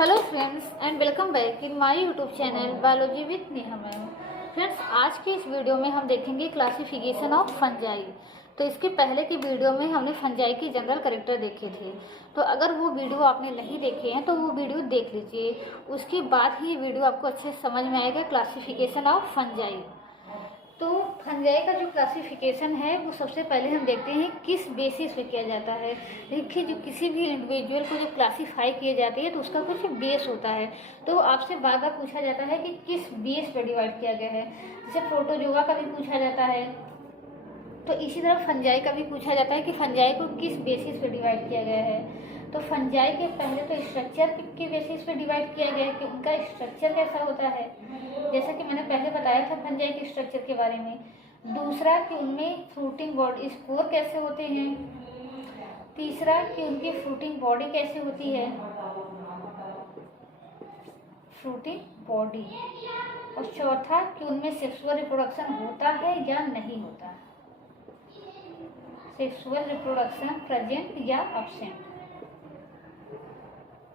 Hello friends and welcome back in my YouTube channel biology with Neha ma'am. Friends, आज के इस video में हम देखेंगे क्लासिफिकेशन ऑफ फंजाई। तो इसके पहले की वीडियो में हमने फंजाई के जनरल कैरेक्टर देखे थे, तो अगर वो वीडियो आपने नहीं देखे हैं तो वो वीडियो देख लीजिए। उसके बाद ही ये वीडियो आपको अच्छे से समझ में आएगा क्लासिफिकेशन ऑफ फंजाई। तो फंजाई का जो क्लासिफिकेशन है वो सबसे पहले हम देखते हैं किस बेसिस पे किया जाता है। देखिए, जो किसी भी इंडिविजुअल को जो क्लासीफाई किए जाती है तो उसका कुछ बेस होता है। तो आपसे बार बार पूछा जाता है कि किस बेस पर डिवाइड किया गया है। जैसे प्रोटोजोआ का भी पूछा जाता है, तो इसी तरह फंजाई का भी पूछा जाता है कि फंजाई को किस बेसिस पे डिवाइड किया गया है। तो फंजाई के पहले तो स्ट्रक्चर के बेसिस पे डिवाइड किया गया है कि उनका स्ट्रक्चर कैसा होता है, जैसा कि मैंने पहले बताया था फंजाई के स्ट्रक्चर के बारे में। दूसरा कि उनमें फ्रूटिंग बॉडी स्पोर कैसे होते हैं। तीसरा कि उनकी फ्रूटिंग बॉडी कैसे होती है, फ्रूटिंग बॉडी। और चौथा कि उनमें सेक्सुअल रिप्रोडक्शन होता है या नहीं होता, सेक्सुअल रिप्रोडक्शन प्रेजेंट या अब्सेंट,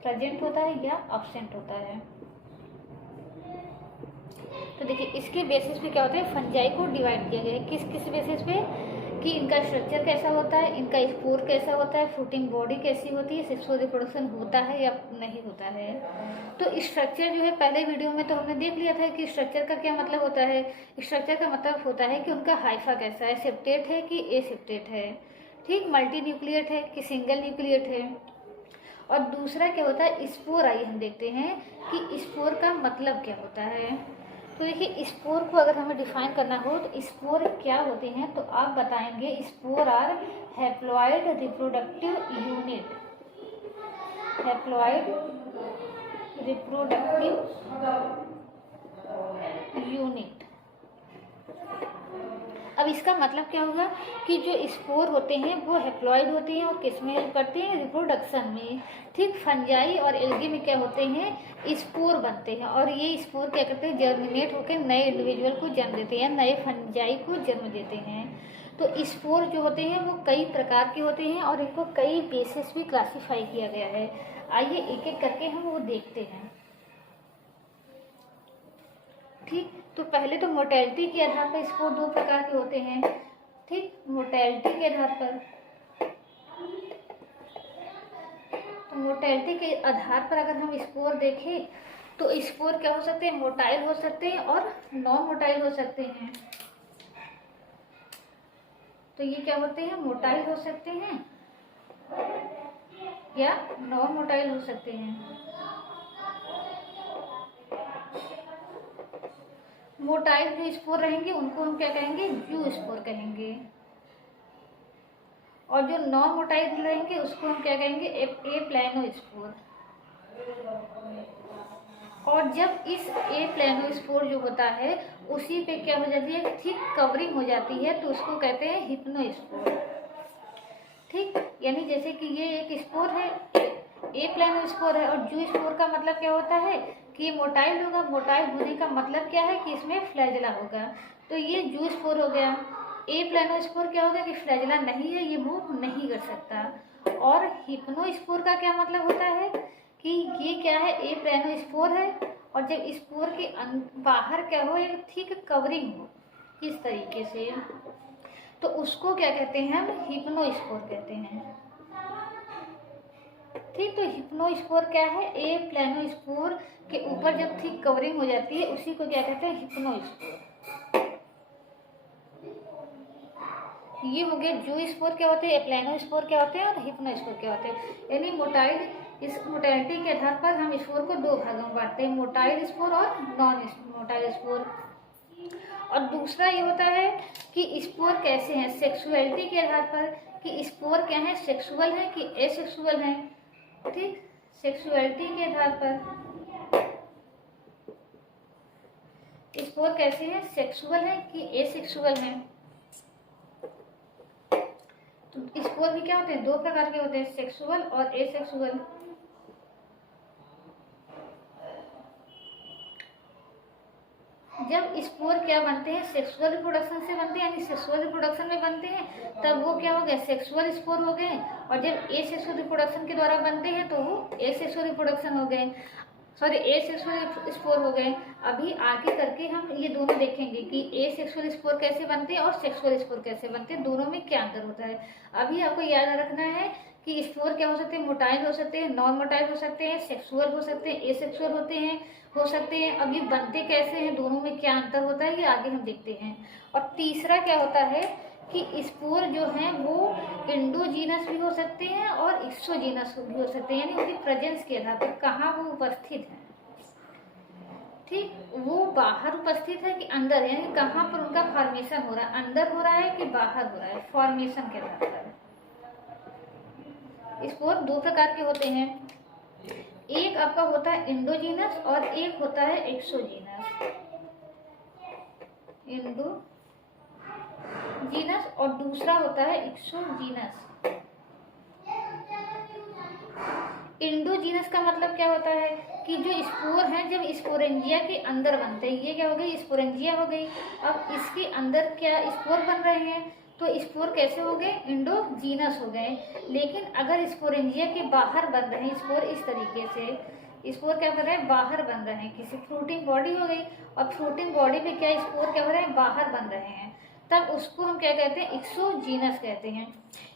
प्रेजेंट होता है या अब्सेंट होता है। तो देखिए, इसके बेसिस पे क्या होता है, फंजाई को डिवाइड किया गया है किस किस बेसिस पे, कि इनका स्ट्रक्चर कैसा होता है, इनका स्पोर कैसा होता है, फ्रूटिंग बॉडी कैसी होती है, सेक्सुअल रिप्रोडक्शन होता है या नहीं होता है। तो स्ट्रक्चर जो है पहले वीडियो में तो हमने देख लिया था कि स्ट्रक्चर का क्या मतलब होता है। स्ट्रक्चर का मतलब होता है कि उनका हाइफा कैसा है, सेप्टेट है कि एसेप्टेट है, ठीक, मल्टी न्यूक्लिएट है कि सिंगल न्यूक्लिएट है। और दूसरा क्या होता है, स्पोर। आइए हम देखते हैं कि स्पोर का मतलब क्या होता है। तो देखिए, स्पोर को अगर हमें डिफाइन करना हो तो स्पोर क्या होते हैं, तो आप बताएंगे spore are haploid reproductive unit, haploid reproductive unit. अब इसका मतलब क्या होगा कि जो स्पोर होते हैं वो हैप्लॉइड होते हैं और किस में हेल्प करते हैं, रिप्रोडक्शन में, ठीक। फंजाई और एल्गी में क्या होते हैं, स्पोर बनते हैं और ये स्पोर क्या करते हैं, जर्मिनेट होकर नए इंडिविजुअल को जन्म देते हैं, नए फंजाई को जन्म देते हैं। तो स्पोर जो होते हैं वो कई प्रकार के होते हैं और इनको कई बेसिस भी क्लासीफाई किया गया है। आइए एक एक करके हम वो देखते हैं, ठीक। तो पहले तो मोटेलिटी के आधार पर स्पोर दो प्रकार के होते हैं, ठीक। मोटेलिटी के आधार पर, तो मोटेलिटी के आधार पर अगर हम स्पोर देखें तो स्पोर क्या हो सकते हैं, मोटाइल हो सकते हैं और नॉन मोटाइल हो सकते हैं। तो ये क्या होते हैं, मोटाइल हो सकते हैं या नॉन मोटाइल हो सकते हैं। मोटाइल जो स्पोर रहेंगे उनको हम क्या कहेंगे, जू स्पोर कहेंगे, और जो नॉन मोटाइल रहेंगे उसको हम क्या कहेंगे, ए प्लानो स्पोर। और जब इस ए प्लानो स्पोर जो होता है उसी पे क्या हो जाती है, थिक कवरिंग हो जाती है, तो उसको कहते हैं हिप्नो स्पोर, ठीक। यानी जैसे कि ये एक स्पोर है, ए प्लानो स्पोर है, और जू स्पोर का मतलब क्या होता है कि मोटाइल होगा। मोटाइल होने का मतलब क्या है कि इसमें फ्लैजिला होगा, तो ये जू स्पोर हो गया। ए प्लानो स्पोर क्या होगा कि फ्लैजिला नहीं है, ये मूव नहीं कर सकता। और हिप्नो स्पोर का क्या मतलब होता है कि ये क्या है, ए प्लानो स्पोर है और जब स्पोर के बाहर क्या हो, एक थिक कवरिंग हो इस तरीके से, तो उसको क्या कहते हैं, हम हिप्नो स्पोर कहते हैं, ठीक। तो हिप्नो स्पोर क्या है, ए प्लानो स्पोर के ऊपर जब थिक कवरिंग हो जाती है उसी को क्या कहते हैं, हिप्नो स्पोर। ये हो गया जू स्पोर क्या होते हैं, प्लानो स्पोर क्या होते हैं और हिप्नो स्पोर क्या होते हैं। यानी मोटाइल, इस मोटाइलिटी के आधार पर हम स्पोर को दो भागों में बांटते हैं, मोटाइल स्पोर और नॉन मोटाइल स्पोर। और दूसरा ये होता है कि स्पोर कैसे हैं, सेक्सुअलिटी के आधार पर कि स्पोर क्या है, सेक्सुअल है कि एसेक्सुअल है, ठीक। सेक्सुअलिटी के आधार पर स्पोर कैसे है, सेक्सुअल है कि एसेक्सुअल है। तो स्पोर भी क्या होते हैं, दो प्रकार के होते हैं, सेक्सुअल और एसेक्सुअल। जब स्पोर क्या बनते हैं, सेक्सुअल रिप्रोडक्शन से बनते हैं, यानी सेक्सुअल रिप्रोडक्शन में बनते हैं, तब वो क्या हो गए, सेक्सुअल स्पोर हो गए। और जब एसेक्सुअल रिप्रोडक्शन के द्वारा बनते हैं तो वो एसेक्सुअल रिप्रोडक्शन हो गए, सॉरी एसेक्सुअल स्पोर हो गए। अभी आगे करके हम ये दोनों देखेंगे कि एसेक्सुअल स्पोर कैसे बनते हैं और सेक्सुअल स्पोर कैसे बनते हैं, दोनों में क्या अंतर होता है। अभी आपको याद रखना है कि स्पोर क्या हो सकते हैं, मोटाइल हो सकते हैं, नॉन मोटाइल हो सकते हैं, सेक्सुअल हो सकते हैं, एसेक्सुअल हो सकते हैं। अब ये बनते कैसे हैं, दोनों में क्या अंतर होता है, ये आगे हम देखते हैं। और तीसरा क्या होता है कि स्पोर जो हैं वो एंडोजीनस भी हो सकते हैं और एक्सोजीनस भी हो सकते हैं, यानी उनकी प्रेजेंस के आधार पर कहाँ वो उपस्थित है। ठीक, वो बाहर उपस्थित है कि अंदर, यानी कहाँ पर उनका फॉर्मेशन हो रहा है, अंदर हो रहा है कि बाहर हो रहा है, फॉर्मेशन के आधार पर। स्पोर दो प्रकार के होते हैं, एक आपका होता है एंडोजीनस और एक होता है एक्सोजीनस। एंडोजीनस और दूसरा होता है एक्सोजीनस। एंडोजीनस का मतलब क्या होता है कि जो स्पोर हैं जब स्पोरेंजिया के अंदर बनते हैं, ये क्या हो गई, स्पोरेंजिया हो गई। अब इसके अंदर क्या स्पोर बन रहे हैं, तो स्पोर कैसे हो गए, एंडोजीनस हो गए। लेकिन अगर स्पोरेंजिया के बाहर बन रहे हैं स्पोर, इस तरीके से स्पोर क्या कर रहे हैं, बाहर बन रहे हैं, किसी फ्रूटिंग बॉडी हो गई और फ्रूटिंग बॉडी पे क्या स्पोर क्या हो रहे हैं, बाहर बन रहे हैं, तब उसको हम क्या कहते हैं, एक्सोजीनस कहते हैं।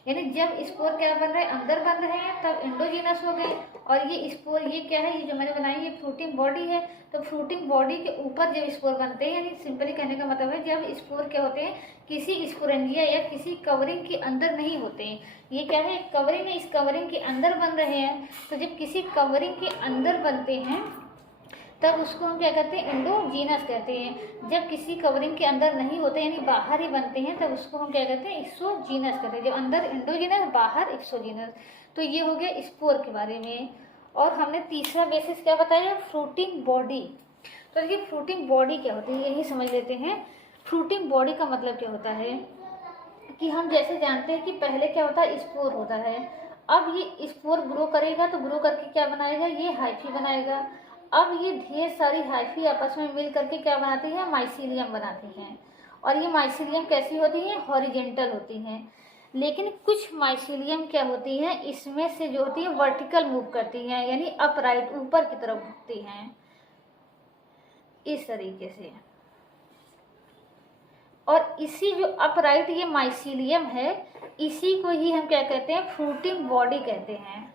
यानी जब स्पोर क्या बन रहे हैं, अंदर बन रहे हैं, तब एंडोजीनस हो गए। और ये स्पोर ये क्या है, ये जो मैंने बनाई ये फ्रूटिंग बॉडी है, तो फ्रूटिंग बॉडी के ऊपर जब स्पोर बनते हैं, यानी सिंपली कहने का मतलब है जब स्पोर क्या होते हैं किसी स्पोरेंजिया या किसी कवरिंग के अंदर नहीं होते हैं, ये क्या है कवरिंग है, इस कवरिंग के अंदर बन रहे हैं। तो जब किसी कवरिंग के अंदर बनते हैं तब उसको हम क्या कहते हैं, एंडोजीनस कहते हैं। जब किसी कवरिंग के अंदर नहीं होते यानी बाहर ही बनते हैं, तब उसको हम क्या कहते हैं, एक्सोजीनस कहते हैं। जब अंदर एंडोजीनस, बाहर एक्सोजीनस। तो ये हो गया स्पोर के बारे में। और हमने तीसरा बेसिस क्या बताया, फ्रूटिंग बॉडी। तो देखिए फ्रूटिंग बॉडी क्या होती है, यही समझ लेते हैं। फ्रूटिंग बॉडी का मतलब क्या होता है कि हम जैसे जानते हैं कि पहले क्या होता है, स्पोर होता है। अब ये स्पोर ग्रो करेगा तो ग्रो करके क्या बनाएगा, ये हाइफी बनाएगा। अब ये ढेर सारी हाइफी आपस में मिल करके क्या बनाती है, माइसीलियम बनाती हैं। और ये माइसीलियम कैसी होती हैं, हॉरिजेंटल होती हैं। लेकिन कुछ माइसीलियम क्या होती हैं, इसमें से जो होती है वर्टिकल मूव करती हैं, यानी अपराइट ऊपर की तरफ उठती हैं, इस तरीके से। और इसी जो अपराइट ये माइसीलियम है, इसी को ही हम क्या कहते हैं, फ्रूटिंग बॉडी कहते हैं।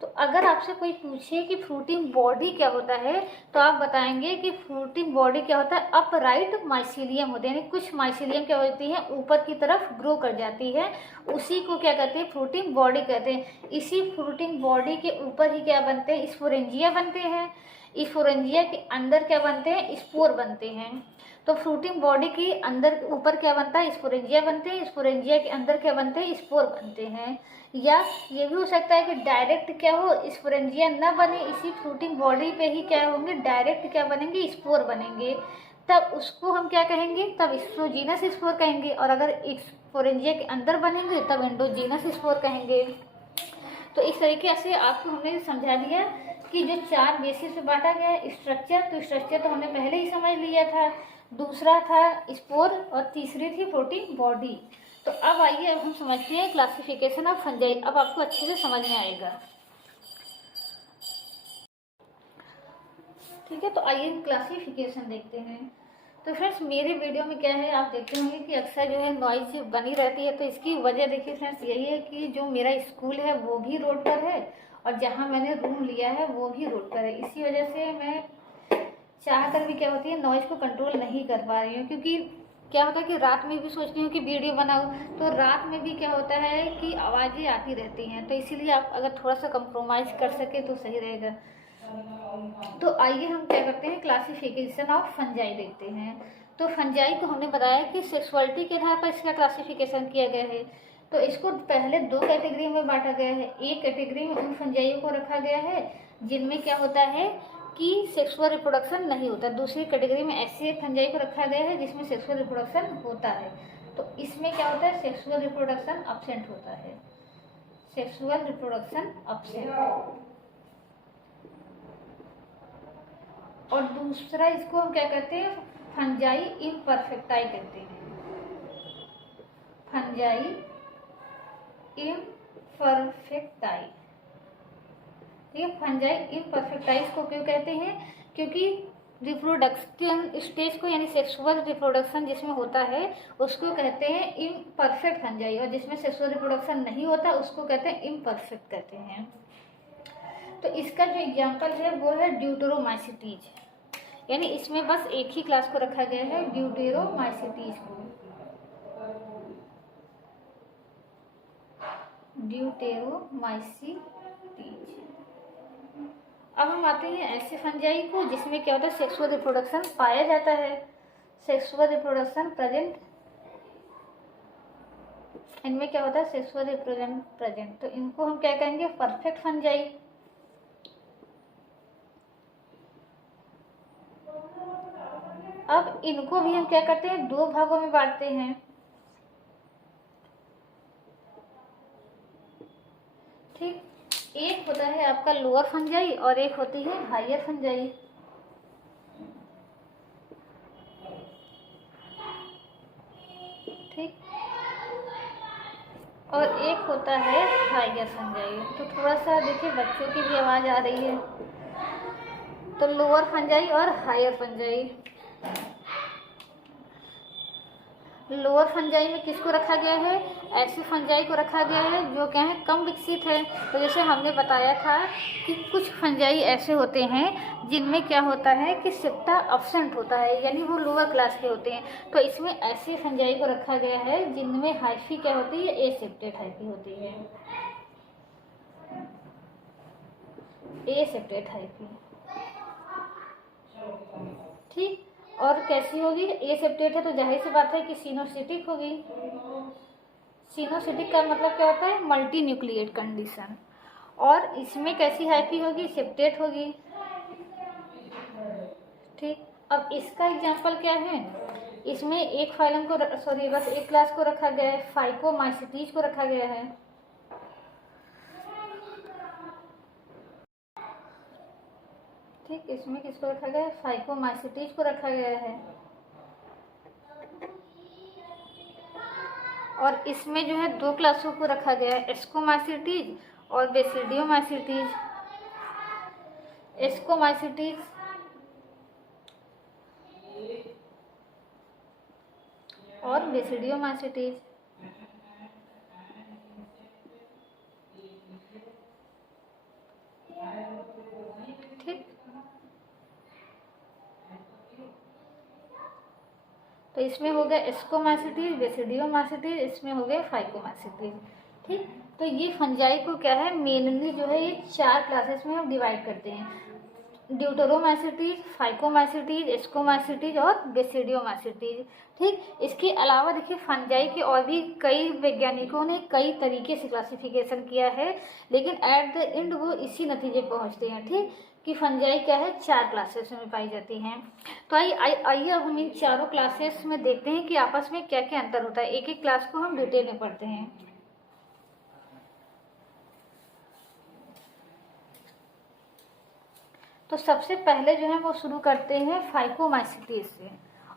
तो अगर आपसे कोई पूछे कि फ्रूटिंग बॉडी क्या होता है, तो आप बताएंगे कि फ्रूटिंग बॉडी क्या होता है, अपराइट माइसीलियम होते हैं, यानी कुछ माइसीलियम क्या होती है ऊपर की तरफ ग्रो कर जाती है, उसी को क्या कहते हैं, फ्रूटिंग बॉडी कहते हैं। इसी फ्रूटिंग बॉडी के ऊपर ही क्या बनते हैं, स्पोरेंजिया बनते हैं। स्पोरेंजिया के अंदर क्या बनते हैं, स्पोर बनते हैं। तो फ्रूटिंग बॉडी के अंदर ऊपर क्या बनता है, स्पोरेंजिया बनते हैं। स्पोरेंजिया के अंदर क्या बनते हैं, स्पोर बनते हैं। या ये भी हो सकता है कि डायरेक्ट क्या हो, स्पोरेंजिया न बने, इसी फ्रूटिंग बॉडी पे ही क्या होंगे, डायरेक्ट क्या बनेंगे, स्पोर बनेंगे। तब उसको हम क्या कहेंगे, तब एक्सोजीनस स्पोर कहेंगे। और अगर स्पोरेंजिया के अंदर बनेंगे तब एंडोजीनस स्पोर कहेंगे। तो इस तरीके से आपको हमने समझा दिया कि जो चार बेसिस पे बांटा गया है स्ट्रक्चर, तो स्ट्रक्चर तो हमने पहले ही समझ लिया था। दूसरा था स्पोर और तीसरी थी प्रोटीन बॉडी। तो अब आइए अब हम समझते हैं क्लासिफिकेशन ऑफ फंजाई। अब आपको अच्छे से समझ में आएगा। ठीक है, तो आइए क्लासिफिकेशन देखते हैं। तो फ्रेंड्स मेरे वीडियो में क्या है, आप देखते होंगे कि अक्सर जो है नॉइज बनी रहती है। तो इसकी वजह देखिए फ्रेंड्स यही है कि जो मेरा स्कूल है वो भी रोड पर है और जहाँ मैंने रूम लिया है वो भी रोड पर है। इसी वजह से मैं चाह कर भी क्या होती है नॉइज़ को कंट्रोल नहीं कर पा रही हूँ, क्योंकि क्या होता है कि रात में भी सोचती हूँ कि वीडियो बनाऊँ, तो रात में भी क्या होता है कि आवाज़ें आती रहती हैं। तो इसीलिए आप अगर थोड़ा सा कंप्रोमाइज़ कर सके तो सही रहेगा। तो आइए हम क्या करते हैं, क्लासिफिकेशन ऑफ फंजाई देखते हैं। तो फंजाई को हमने बताया कि सेक्सुअलिटी के आधार पर इसका क्लासिफिकेशन किया गया है। तो इसको पहले दो कैटेगरी में बांटा गया है। एक कैटेगरी में उन फंजाइयों को रखा गया है जिनमें क्या होता है कि सेक्सुअल रिप्रोडक्शन नहीं होता। दूसरी कैटेगरी में ऐसे फंजाई को रखा गया है जिसमें सेक्सुअल रिप्रोडक्शन होता है। तो इसमें क्या होता है, सेक्सुअल रिप्रोडक्शन अब्सेंट होता है, सेक्सुअल रिप्रोडक्शन अब्सेंट। और दूसरा इसको हम क्या कहते हैं, फंजाई इम्परफेक्टाई कहते हैं। Fungi imperfecti. ठीक है, फंजाई इम्परफेक्टाइज को क्यों कहते हैं? क्योंकि रिप्रोडक्शन स्टेज को यानी सेक्सुअल रिप्रोडक्शन जिसमें होता है उसको कहते हैं इम्परफेक्ट फंजाई, और जिसमें सेक्सुअल रिप्रोडक्शन नहीं होता उसको कहते हैं इम्परफेक्ट कहते हैं। तो इसका जो एग्जाम्पल है वो है ड्यूटेरोमाइसिटीज, यानी इसमें बस एक ही क्लास को रखा गया है, ड्यूटेरोमाइसिटीज को। ड्यूटेरोमाइसिटीज। अब हम आते हैं ऐसे फंजाई को जिसमें क्या होता है, सेक्सुअल रिप्रोडक्शन पाया जाता है, सेक्सुअल रिप्रोडक्शन प्रेजेंट, इनमें क्या होता है, सेक्सुअल रिप्रोडक्शन प्रेजेंट। तो इनको हम क्या कहेंगे, परफेक्ट फंजाई। अब इनको भी हम क्या करते हैं, दो भागों में बांटते हैं। ठीक, एक होता है आपका लोअर फंजाई और एक होती है हायर फंजाई। ठीक, और एक होता है हायर फंजाई। तो थोड़ा सा देखिए बच्चों की भी आवाज आ रही है। तो लोअर फंजाई और हायर फंजाई। लोअर फंजाई में किसको रखा गया है, ऐसी फंजाई को रखा गया है जो क्या है, कम विकसित है। तो जैसे हमने बताया था कि कुछ फंजाई ऐसे होते हैं जिनमें क्या होता है कि सिप्टा अब्सेंट होता है, यानी वो लोअर क्लास के होते हैं। तो इसमें ऐसी फंजाई को रखा गया है जिनमें हाइफी क्या होती है, एसेप्टेड हाइफी होती है, एसेप्टेड हाइफी। ठीक, और कैसी होगी, एसेप्टेड है तो जाहिर सी बात है कि सिनोसिटिक होगी। सिनोसिटिक का मतलब क्या होता है, मल्टी न्यूक्लिएट कंडीशन। और इसमें कैसी हाइफी होगी, सेप्टेट होगी। ठीक, अब इसका एग्जांपल क्या है, इसमें एक फाइलम को सॉरी बस एक क्लास को रखा गया है, फाइकोमाइसिटीज को रखा गया है। ठीक, इसमें किसको रखा गया है, फाइकोमाइसिटीज को रखा गया है। और इसमें जो है दो क्लासों को रखा गया है, एस्कोमाइसिटीज और बेसिडियोमाइसिटीज। एस्कोमाइसिटीज और बेसिडियोमाइसिटीज। ठीक, तो इसमें हो गया एस्कोमाइसिटीज, बेसिडियोमाइसिटीज, इसमें हो गया फाइकोमाइसिटीज। ठीक, तो ये फंजाई को क्या है, मेनली जो है ये चार क्लासेस में हम डिवाइड करते हैं, ड्यूटेरोमाइसिटीज, फाइकोमाइसिटीज, एस्कोमाइसिटीज और बेसिडियोमाइसिटीज। ठीक, इसके अलावा देखिए फंजाई के और भी कई वैज्ञानिकों ने कई तरीके से क्लासिफिकेशन किया है, लेकिन एट द एंड वो इसी नतीजे पहुंचते हैं। ठीक, कि फंजाई क्या है, चार क्लासेस में पाई जाती हैं। तो आइए अब हम इन चारों क्लासेस में देखते हैं कि आपस में क्या क्या अंतर होता है। एक एक क्लास को हम डिटेल में पढ़ते हैं। तो सबसे पहले जो है वो शुरू करते हैं फाइकोमाइसिटीज से,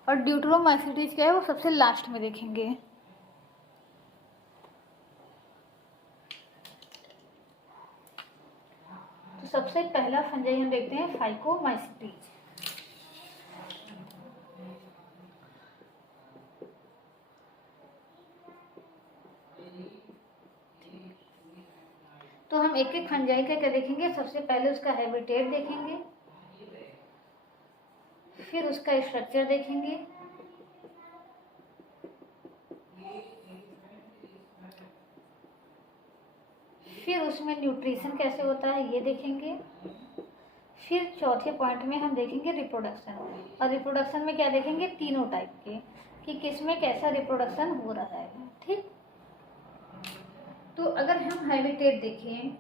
और ड्यूटेरोमाइसिटीज क्या है वो सबसे लास्ट में देखेंगे। तो सबसे पहला फंजाई हम देखते हैं फाइकोमाइसिटीज। तो हम एक एक फंजाई का क्या देखेंगे, सबसे पहले उसका हैबिटेट देखेंगे, फिर उसका स्ट्रक्चर देखेंगे, फिर उसमें न्यूट्रिशन कैसे होता है ये देखेंगे, फिर चौथे पॉइंट में हम देखेंगे रिप्रोडक्शन। और रिप्रोडक्शन में क्या देखेंगे, तीनों टाइप के, कि किसमें कैसा रिप्रोडक्शन हो रहा है। ठीक, तो अगर हम हैबिटेट देखें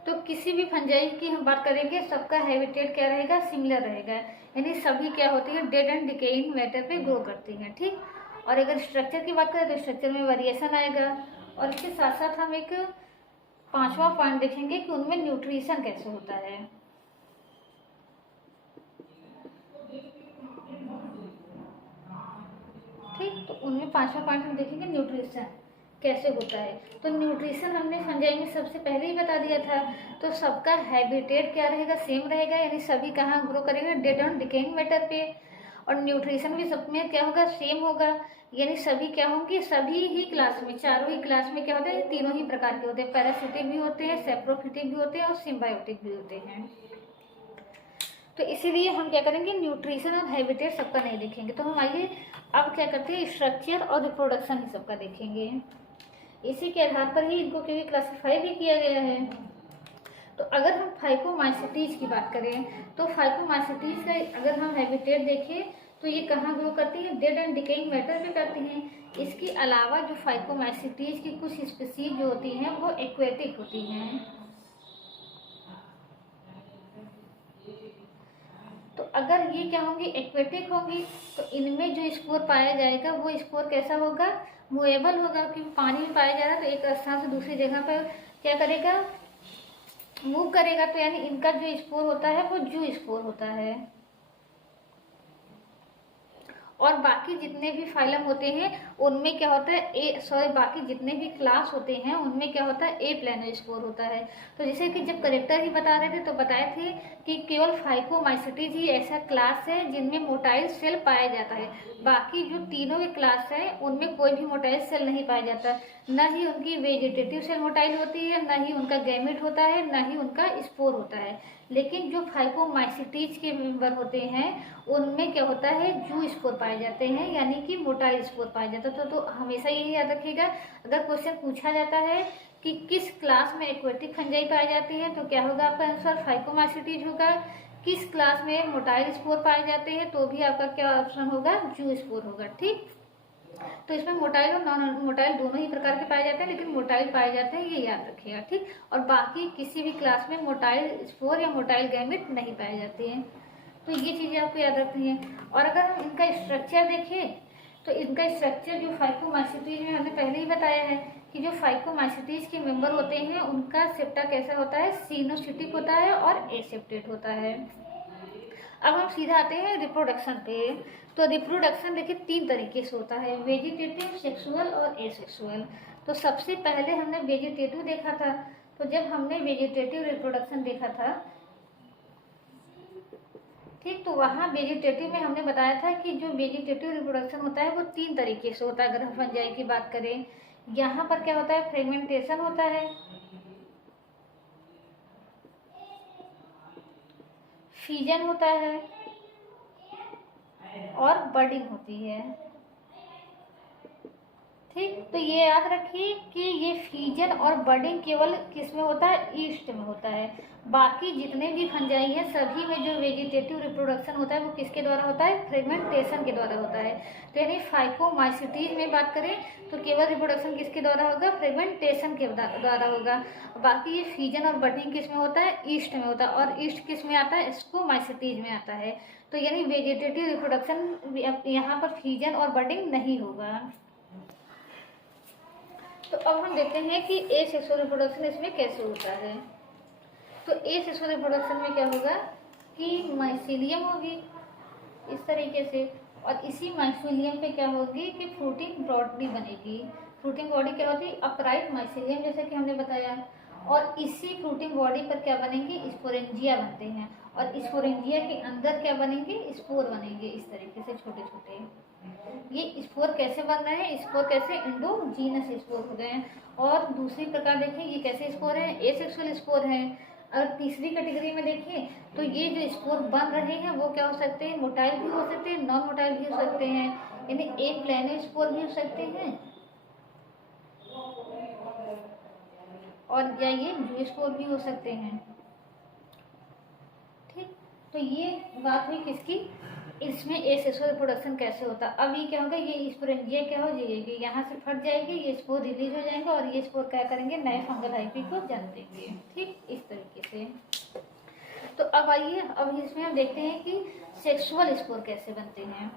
तो किसी भी फंजाई की हम बात करेंगे, सबका हैबिटेट क्या रहेगा, सिमिलर रहेगा, यानी सभी क्या होती है, डेड एंड डिकेइंग मैटर पे ग्रो करती हैं। ठीक, और अगर स्ट्रक्चर की बात करें तो स्ट्रक्चर में वेरिएशन आएगा। और इसके साथ साथ हम एक पांचवा पॉइंट देखेंगे कि उनमें न्यूट्रिशन कैसे होता है। ठीक, तो उनमें 5वां पॉइंट हम देखेंगे न्यूट्रिशन कैसे होता है। तो न्यूट्रिशन हमने फंजाई में सबसे पहले ही बता दिया था। तो सबका हैबिटेट क्या रहेगा, सेम रहेगा, यानी सभी कहाँ ग्रो करेंगे, डेड ऑन डिकेइंग मैटर पे। और न्यूट्रिशन भी सब में क्या होगा, सेम होगा, यानी सभी क्या होंगे, सभी ही क्लास में, चारों ही क्लास में क्या होते हैं, तीनों ही प्रकार के होते हैं, पैरासिटिक भी होते हैं, सेप्रोफिटिक भी होते हैं और सिम्बायोटिक भी होते हैं। तो इसीलिए हम क्या करेंगे, न्यूट्रिशन और हैबिटेट सबका नहीं देखेंगे। तो हम आइए अब क्या करते हैं, स्ट्रक्चर और रिप्रोडक्शन ही सबका देखेंगे। इसी के आधार पर ही इनको क्योंकि क्लासीफाई भी किया गया है। तो अगर हम फाइकोमाइसिटीज की बात करें तो फाइकोमाइसिटीज का अगर हम हैबिटेट देखें तो ये कहाँ ग्रो करती है, डेड एंड डिकेइंग मैटर पे करती हैं। इसके अलावा जो फाइकोमाइसिटीज की कुछ स्पीसीज जो होती हैं वो एक्वेटिक होती हैं। तो अगर ये क्या होंगी, एक्वेटिक होंगी, तो इनमें जो स्पोर पाया जाएगा वो स्पोर कैसा होगा, मूवेबल होगा, क्योंकि पानी में पाया जा रहा है तो एक स्थान से दूसरी जगह पर क्या करेगा, मूव करेगा। तो यानी इनका जो स्पोर होता है वो जू स्पोर होता है। और बाकी जितने भी फाइलम होते हैं उनमें क्या होता है, बाकी जितने भी क्लास होते हैं उनमें क्या होता है, ए प्लेनोस्पोर होता है। तो जैसे कि जब करेक्टर ही बता रहे थे तो बताए थे कि केवल फाइकोमाइसिटीज ही ऐसा क्लास है जिनमें मोटाइल सेल पाया जाता है। बाकी जो तीनों के क्लास है उनमें कोई भी मोटाइल सेल नहीं पाया जाता, न ही उनकी वेजिटेटिव सेल मोटाइल होती है, न ही उनका गैमेट होता है, न ही उनका स्पोर होता है। लेकिन जो फाइकोमाइसिटीज के मेंबर होते हैं उनमें क्या होता है, जू स्पोर पाए जाते हैं, यानी कि मोटाइल स्पोर पाया जाता है। तो हमेशा यही याद रखिएगा, अगर क्वेश्चन पूछा जाता है कि किस क्लास में एक्वेटिक फंजाई पाई जाती है तो क्या होगा आपका आंसर, फाइकोमाइसिटीज होगा। किस क्लास में मोटाइल स्पोर पाए जाते हैं तो भी आपका क्या ऑप्शन होगा, जू स्पोर होगा। ठीक, तो इसमें मोटाइल और नॉन मोटाइल दोनों ही प्रकार के पाए जाते हैं, लेकिन मोटाइल पाए जाते हैं, ये याद रखिएगा। ठीक, और बाकी किसी भी क्लास में मोटाइल स्पोर या मोटाइल गैमेट नहीं पाए जाते हैं। तो ये चीज़ें आपको याद रखनी है। और अगर हम इनका स्ट्रक्चर देखें तो इनका स्ट्रक्चर जो फाइकोमाइसिटीज में हमने पहले ही बताया है कि जो फाइकोमाइसिटीज के मेंबर होते हैं उनका सेप्टा कैसा होता है, सिनोसिटिक होता है और एसेप्टेट होता है। अब हम सीधा आते हैं रिप्रोडक्शन पे। तो रिप्रोडक्शन देखिए 3 तरीके से होता है, वेजिटेटिव, सेक्सुअल और एसेक्सुअल। तो सबसे पहले हमने वेजिटेटिव देखा था। तो जब हमने वेजिटेटिव रिप्रोडक्शन देखा था, ठीक, तो वहाँ वेजिटेटिव में हमने बताया था कि जो वेजिटेटिव रिप्रोडक्शन होता है वो 3 तरीके से होता है। अगर हम फंजाई की बात करें, यहाँ पर क्या होता है, फ्रेगमेंटेशन होता है, फीजन होता है और बर्डिंग होती है। ठीक, तो ये याद रखिए कि ये फीजन और बर्डिंग केवल किस में होता है, ईस्ट में होता है। बाकी जितने भी फंजाई हैं सभी में जो वेजिटेटिव रिप्रोडक्शन होता है वो किसके द्वारा होता है, फ्रेगमेंटेशन के द्वारा होता है। तो यानी फाइकोमाइसिटीज में बात करें तो केवल रिप्रोडक्शन किसके द्वारा होगा, फ्रेगमेंटेशन के द्वारा होगा। बाकी ये फीजन और बर्डिंग किस में होता है, ईस्ट में होता है। और ईस्ट किस में आता है, स्कोमाइसिटीज में आता है। तो यानी वेजिटेटिव रिप्रोडक्शन यहाँ पर फीजन और बर्डिंग नहीं होगा। तो अब हम देखते हैं कि एसेक्सुअल रिप्रोडक्शन इसमें कैसे होता है। तो एसेक्सुअल रिप्रोडक्शन में क्या होगा कि माइसीलियम होगी इस तरीके से, और इसी माइसीलियम पे क्या होगी कि फ्रूटिंग बॉडी बनेगी। फ्रूटिंग बॉडी क्या होती है, अपराइट माइसीलियम, जैसे कि हमने बताया। और इसी फ्रूटिंग बॉडी पर क्या बनेंगे, स्पोरेंजिया बनते हैं। और स्पोरेंजिया के अंदर क्या बनेंगे, स्पोर बनेंगे इस तरीके से छोटे छोटे। ये स्पोर कैसे बन रहे हैं, स्पोर कैसे, इंडोजीनस स्पोर हो गए हैं। और दूसरी प्रकार देखें ये कैसे स्पोर है, एसेक्सुअल स्पोर है। और तीसरी कैटेगरी में देखिए तो ये जो स्पोर बन रहे हैं वो क्या हो सकते हैं, मोटाइल भी हो सकते हैं, नॉन मोटाइल भी हो सकते हैं, यानी एक प्लेनो स्पोर भी हो सकते हैं और या ये जू स्पोर भी हो सकते हैं। ठीक, तो ये बात हुई किसकी, इसमें एसेक्सुअल रिप्रोडक्शन कैसे होता है। अब ये क्या होगा, ये स्पोरेंजिया क्या हो जाएगी, यहाँ से फट जाएगी, ये स्पोर रिलीज हो जाएंगे और ये स्पोर क्या करेंगे, नए फंगल हाइफी को जन्म देंगे। ठीक, इस तरीके से। तो अब आइए, अब इसमें हम देखते हैं कि सेक्सुअल स्पोर कैसे बनते हैं।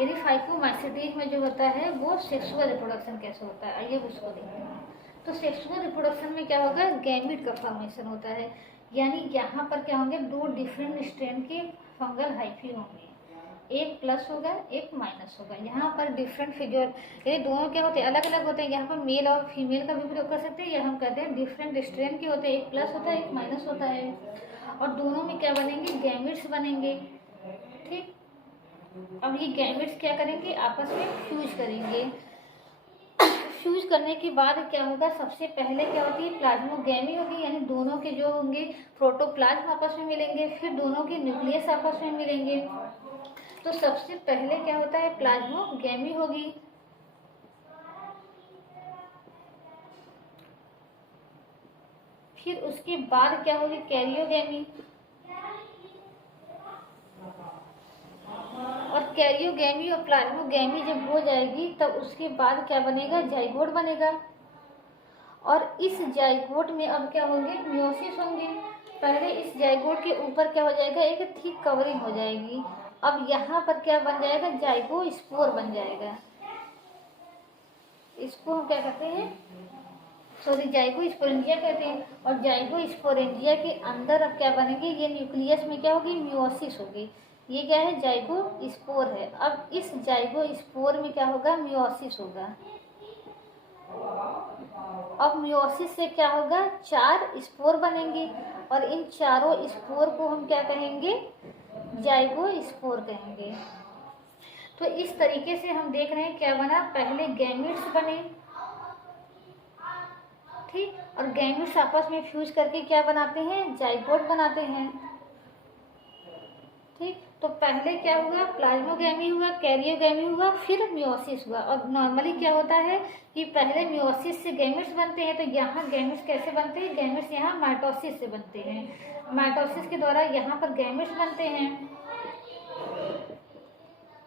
यदि फाइकोमाइसिटीज में जो होता है वो सेक्सुअल रिप्रोडक्शन कैसे होता है, आइए उसको देखते हैं। तो सेक्सुअल रिप्रोडक्शन में क्या होगा, गैमिट का फॉर्मेशन होता है, यानी यहाँ पर क्या होंगे, 2 डिफरेंट स्ट्रेन के फंगल हाइफी होंगे। एक प्लस होगा एक माइनस होगा। यहाँ पर डिफरेंट फिगर, ये दोनों क्या होते हैं, अलग अलग होते हैं। यहाँ पर मेल और फीमेल का भी प्रयोग कर सकते हैं, या हम कहते हैं डिफरेंट स्ट्रेन के होते हैं, एक प्लस होता है एक माइनस होता है। और दोनों में क्या बनेंगे, गैमेट्स बनेंगे। ठीक, अब ये गैमेट्स क्या करेंगे, आपस में फ्यूज करेंगे। फ्यूज करने के बाद क्या होगा, सबसे पहले क्या होती है, प्लाज्मोगैमी होगी, यानी दोनों के जो होंगे प्रोटोप्लाज्म आपस में मिलेंगे, फिर दोनों के न्यूक्लियस आपस में मिलेंगे। तो सबसे पहले क्या होता है, प्लाज्मोगैमी होगी। फिर उसके बाद क्या होगी, कैरियोगैमी। और कैरियोगैमी और प्लाज्मोगैमी जब हो जाएगी तब उसके बाद क्या बनेगा, जाइगोट बनेगा। और इस जाइगोट में अब क्या होंगे, मियोसिस होंगे। पहले इस जाइगोट के ऊपर क्या हो जाएगा, एक थिक कवरिंग हो जाएगी। अब यहाँ पर क्या बन जाएगा, जाइगोस्पोर बन जाएगा। इसको हम क्या कहते हैं, सॉरी, जाइगोस्पोरेंजिया कहते हैं। और जाइगोस्पोरेंजिया के अंदर अब क्या बनेंगे, ये न्यूक्लियस में क्या होगी, मियोसिस होगी। ये क्या है, जाइगोस्पोर है। अब इस जाइगोस्पोर में क्या होगा, मियोसिस होगा। अब मियोसिस से क्या होगा, 4 स्पोर बनेंगे। और इन चारों स्पोर को हम क्या कहेंगे, जाइगोस्पोर कहेंगे। तो इस तरीके से हम देख रहे हैं क्या बना, पहले गैमेट्स बने। ठीक, और गैमेट्स आपस में फ्यूज करके क्या बनाते हैं, जाइगोट बनाते हैं। ठीक, तो पहले क्या हुआ, प्लाज्मोगैमी हुआ, कैरियोगैमी हुआ, फिर मियोसिस हुआ। और नॉर्मली क्या होता है कि पहले मियोसिस से गैमेट्स बनते हैं। तो यहाँ गैमेट्स कैसे बनते हैं, गैमेट्स यहाँ माइटोसिस से बनते हैं। माइटोसिस के द्वारा यहाँ पर गैमेट्स बनते हैं।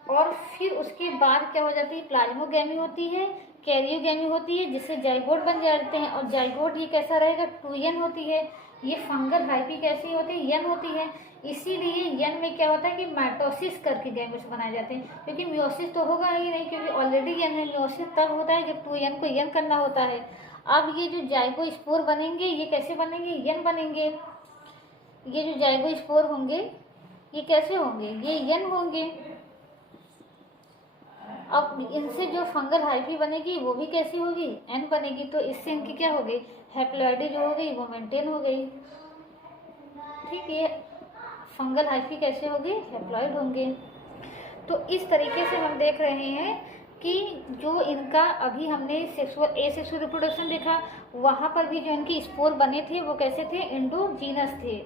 और फिर उसके बाद क्या हो जाती है, प्लाज्मोगैमी होती है, कैरियोगैमी होती है, जिससे जाइगोट बन जाते हैं। और जाइगोट ये कैसा रहेगा, 2n होती है। ये फंगल हाइपी कैसी होती है, यन होती है। इसीलिए यन में क्या होता है कि माइटोसिस करके गैमेट्स बनाए जाते हैं, क्योंकि मियोसिस तो होगा ही नहीं, क्योंकि ऑलरेडी यन है। मियोसिस तब होता है जब 2n को यन करना होता है। अब ये जो जाइगोस्पोर बनेंगे, ये कैसे बनेंगे, यन बनेंगे। ये जो जाइगोस्पोर होंगे ये कैसे होंगे, ये यन होंगे। अब इनसे जो फंगल हाइफी बनेगी वो भी कैसी होगी, एन बनेगी। तो इससे इनकी क्या हो गई, हैप्लॉइडी जो हो गई वो मेंटेन हो गई। ठीक है, फंगल हाइफी कैसे होगी, हैप्लॉइड होंगे। तो इस तरीके से हम देख रहे हैं कि जो इनका अभी हमने सेक्सुअल रिप्रोडक्शन देखा, वहाँ पर भी जो इनकी स्पोर बने थे वो कैसे थे, इंडोजीनस थे।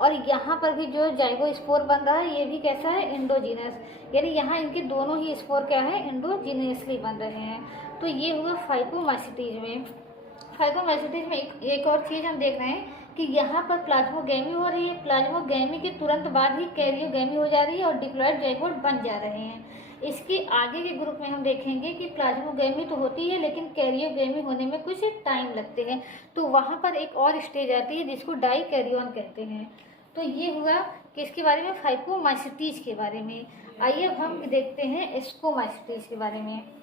और यहाँ पर भी जो जाइगोस्पोर बन रहा है ये भी कैसा है, इंडोजीनस। यानी यहाँ इनके दोनों ही स्पोर क्या है, इंडोजीनियसली बन रहे हैं। तो ये हुआ फाइकोमाइसिटीज में। फाइकोमाइसिटीज में एक और चीज़ हम देख रहे हैं कि यहाँ पर प्लाज्मोगैमी हो रही है। प्लाज्मोगैमी के तुरंत बाद ही कैरियोगैमी हो जा रही है और डिप्लॉयड जाइगोट बन जा रहे हैं। इसके आगे के ग्रुप में हम देखेंगे कि प्लाज्मोगैमी तो होती है लेकिन कैरियोगैमी होने में कुछ टाइम लगते हैं। तो वहाँ पर एक और स्टेज आती है जिसको डाइकैरियन कहते हैं। तो ये हुआ किसके बारे में, फाइकोमाइसिटीज के बारे में। आइए अब हम देखते हैं स्कोमाइसिटीज के बारे में।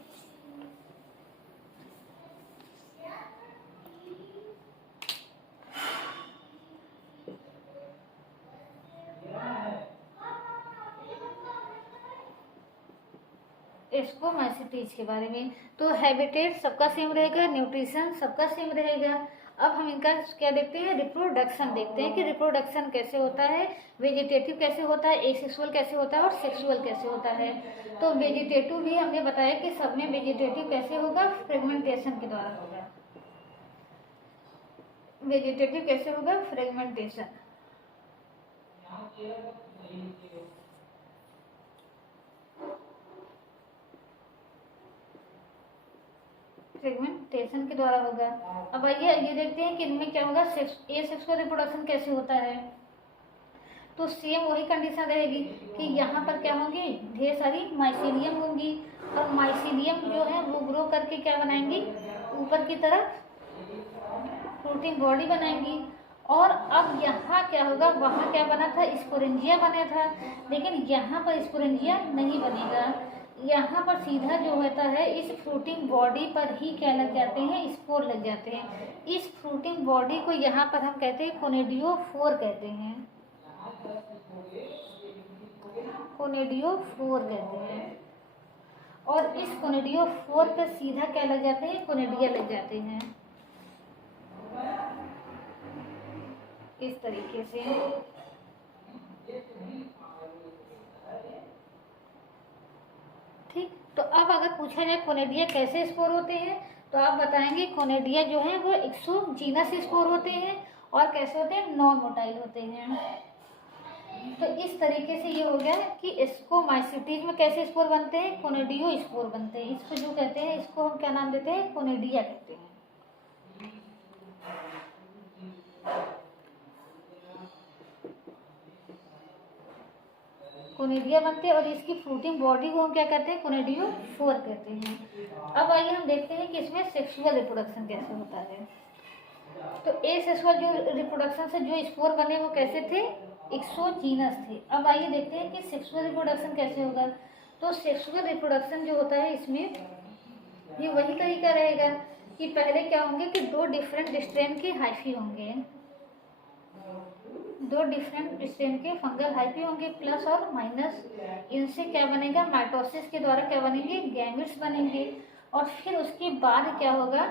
स्कोमाइसिटीज के बारे में, तो हैबिटेट सबका सेम रहेगा, न्यूट्रिशन सबका सेम रहेगा। अब हम इनका क्या देखते हैं, रिप्रोडक्शन देखते हैं कि रिप्रोडक्शन कैसे होता है, वेजिटेटिव कैसे होता है, एसेक्सुअल कैसे होता है और सेक्सुअल कैसे होता है। तो वेजिटेटिव भी हमने बताया कि सब में वेजिटेटिव कैसे होगा, फ्रेगमेंटेशन के द्वारा होगा। वेजिटेटिव कैसे होगा, फ्रेगमेंटेशन। फ्रेगमेंटेशन के द्वारा होगा। अब आइए ये देखते हैं कि इनमें क्या होगा, एसेक्सुअल रिप्रोडक्शन कैसे होता है। तो सेम वही कंडीशन रहेगी कि यहाँ पर क्या होंगी, ढेर सारी माइसीलियम होंगी। और माइसीलियम जो है वो ग्रो करके क्या बनाएंगी, ऊपर की तरफ प्रोटीन बॉडी बनाएंगी। और अब यहाँ क्या होगा, वहाँ क्या बना था, स्पोरेंजिया बना था, लेकिन यहाँ पर स्पोरेंजिया नहीं बनेगा। यहाँ पर सीधा जो होता है इस फ्रूटिंग बॉडी पर ही क्या लग जाते हैं, स्पोर लग जाते हैं। इस फ्रूटिंग बॉडी को यहाँ पर हम कहते हैं कोनिडियोफोर कहते हैं। कोनिडियोफोर कहते हैं। और इस कोनिडियोफोर पे सीधा क्या लग जाते हैं, कोनिडिया लग जाते हैं, इस तरीके से। ठीक, तो अब अगर पूछा जाए कोनिडिया कैसे स्पोर होते हैं, तो आप बताएंगे कोनिडिया जो है वो एक्सोजीनस स्पोर होते हैं और कैसे होते हैं, नॉन मोटाइल होते हैं। तो इस तरीके से ये हो गया कि इसको माइसिटीज में कैसे स्पोर बनते हैं, कोनिडियो स्पोर बनते हैं। इसको जो कहते हैं, इसको हम क्या नाम देते हैं, कोनिडिया कहते हैं। कोनिडिया बनते हैं और इसकी फ्रूटिंग बॉडी को हम क्या कहते हैं, कोनिडियोफोर कहते हैं। अब आइए हम देखते हैं कि इसमें सेक्सुअल रिप्रोडक्शन कैसे होता है। तो ए सेक्सुअल जो रिप्रोडक्शन से जो स्पोर बने वो कैसे थे, एक्सोजीनस थे। अब आइए देखते हैं कि सेक्सुअल रिप्रोडक्शन कैसे होगा। तो सेक्सुअल रिप्रोडक्शन जो होता है इसमें ये वही तरीका रहेगा कि पहले क्या होंगे कि दो डिफरेंट स्ट्रेन के हाइफी होंगे, दो डिफरेंट स्ट्रेन के फंगल हाइफी होंगे, प्लस और माइनस। इनसे क्या बनेगा, माइटोसिस के द्वारा क्या बनेंगे, गैमेट्स बनेंगे। और फिर उसके बाद क्या होगा,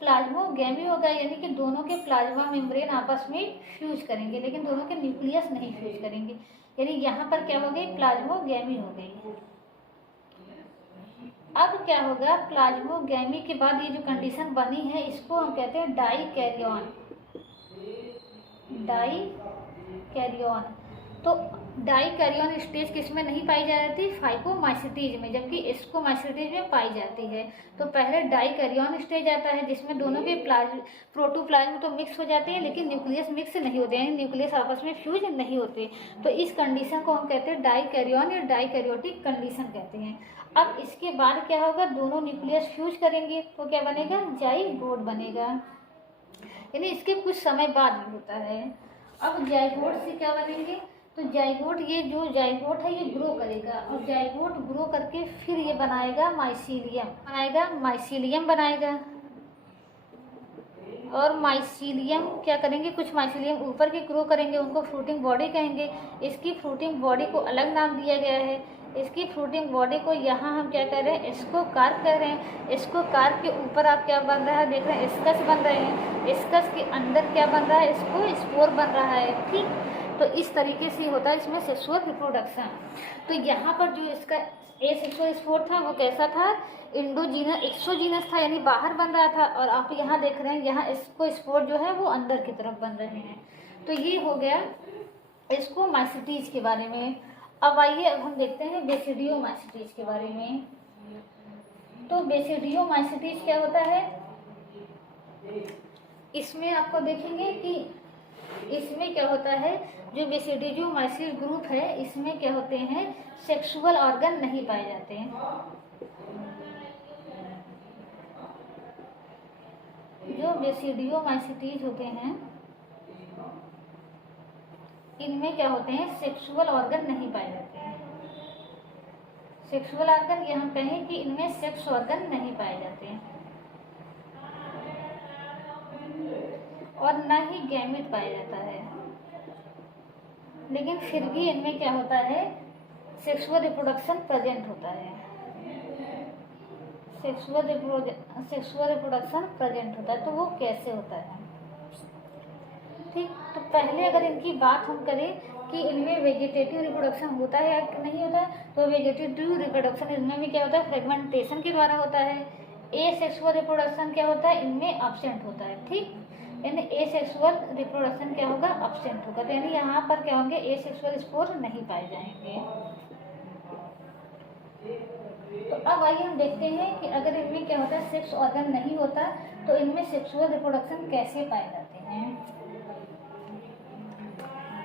प्लाज्मोगैमी होगा, यानी कि दोनों के प्लाज्मा मेम्ब्रेन आपस में फ्यूज करेंगे, लेकिन दोनों के न्यूक्लियस नहीं फ्यूज करेंगे। यानी यहाँ पर क्या हो गई, प्लाज्मोगैमी हो गई। अब क्या होगा, प्लाज्मोगैमी के बाद ये जो कंडीशन बनी है इसको हम कहते हैं डाई कैरियन। डाई कैरियन, तो डाई कैरियन स्टेज किसमें नहीं पाई जा रही थी, फाइकोमाइसिटीज में, जबकि एस्कोमाइसिटीज में पाई जाती है। तो पहले डाई कैरियन स्टेज आता है जिसमें दोनों के प्रोटोप्लाज्म तो मिक्स हो जाते हैं लेकिन न्यूक्लियस मिक्स नहीं होते हैं, न्यूक्लियस आपस में फ्यूज नहीं होते। तो इस कंडीशन को हम कहते हैं डाई कैरियन या डाई कैरियोटिक कंडीशन कहते हैं। अब इसके बाद क्या होगा, दोनों न्यूक्लियस फ्यूज करेंगे तो क्या बनेगा, जाइगोट बनेगा, यानी इसके कुछ समय बाद भी होता है। अब जाइगोट से क्या बनेंगे, तो जाइगोट, ये जो जाइगोट है ये ग्रो करेगा और जाइगोट ग्रो करके फिर ये बनाएगा माइसीलियम बनाएगा। और माइसीलियम क्या करेंगे, कुछ माइसीलियम ऊपर के ग्रो करेंगे, उनको फ्रूटिंग बॉडी कहेंगे। इसकी फ्रूटिंग बॉडी को अलग नाम दिया गया है। इसकी फ्रूटिंग बॉडी को यहाँ हम क्या कर रहे हैं, इसको कार्प कर रहे हैं। इसको कार्प के ऊपर आप क्या बन रहा है, देख रहे हैं, स्कस बन रहे हैं। स्कस के अंदर क्या बन रहा है, इसको स्पोर बन रहा है। ठीक, तो इस तरीके से होता है इसमें सेक्सुअल रिप्रोडक्शन। तो यहाँ पर जो इसका ए सेक्सुअल स्पोर था वो कैसा था, इंडोजीनस, एक्सोजीनस था, यानी बाहर बन रहा था। और आप यहाँ देख रहे हैं यहाँ इसको स्पोर जो है वो अंदर की तरफ बन रहे हैं। तो ये हो गया इसको माइसिटीज के बारे में। अब आइए अब हम देखते हैं बेसिडियोमाइसिटीज के बारे में। तो बेसिडियोमाइसिटीज क्या होता है, इसमें आपको देखेंगे कि इसमें क्या होता है, जो बेसिडियोमाइसिस ग्रुप है इसमें क्या होते हैं, सेक्सुअल ऑर्गन नहीं पाए जाते हैं। जो बेसिडियोमाइसिटीज होते हैं इनमें क्या होते हैं, सेक्सुअल ऑर्गन नहीं पाए जाते हैं। सेक्सुअल ऑर्गन, ये हम कहें कि इनमें सेक्स ऑर्गन नहीं पाए जाते हैं और न ही गैमेट पाया जाता है। लेकिन फिर भी इनमें क्या होता है, सेक्सुअल रिप्रोडक्शन प्रेजेंट होता है। सेक्सुअल रिप्रोडक्शन प्रेजेंट होता है। तो वो कैसे होता है, ठीक। तो पहले अगर इनकी बात हम करें कि इनमें वेजिटेटिव रिप्रोडक्शन होता है या नहीं होता है, तो वेजिटेटिव रिप्रोडक्शन इनमें भी क्या होता है, फ्रेगमेंटेशन के द्वारा होता है। ए सेक्सुअल रिप्रोडक्शन क्या होता है, इनमें एब्सेंट होता है। ठीक, यानी ए सेक्सुअल रिप्रोडक्शन क्या होगा, एब्सेंट होगा। तो यानी यहाँ पर क्या होंगे, ए सेक्सुअल स्पोर नहीं पाए जाएंगे। तो अब आइए हम देखते हैं कि अगर इनमें क्या होता है, सेक्स ऑर्गन नहीं होता, तो इनमें सेक्सुअल रिप्रोडक्शन कैसे पाए जाते हैं।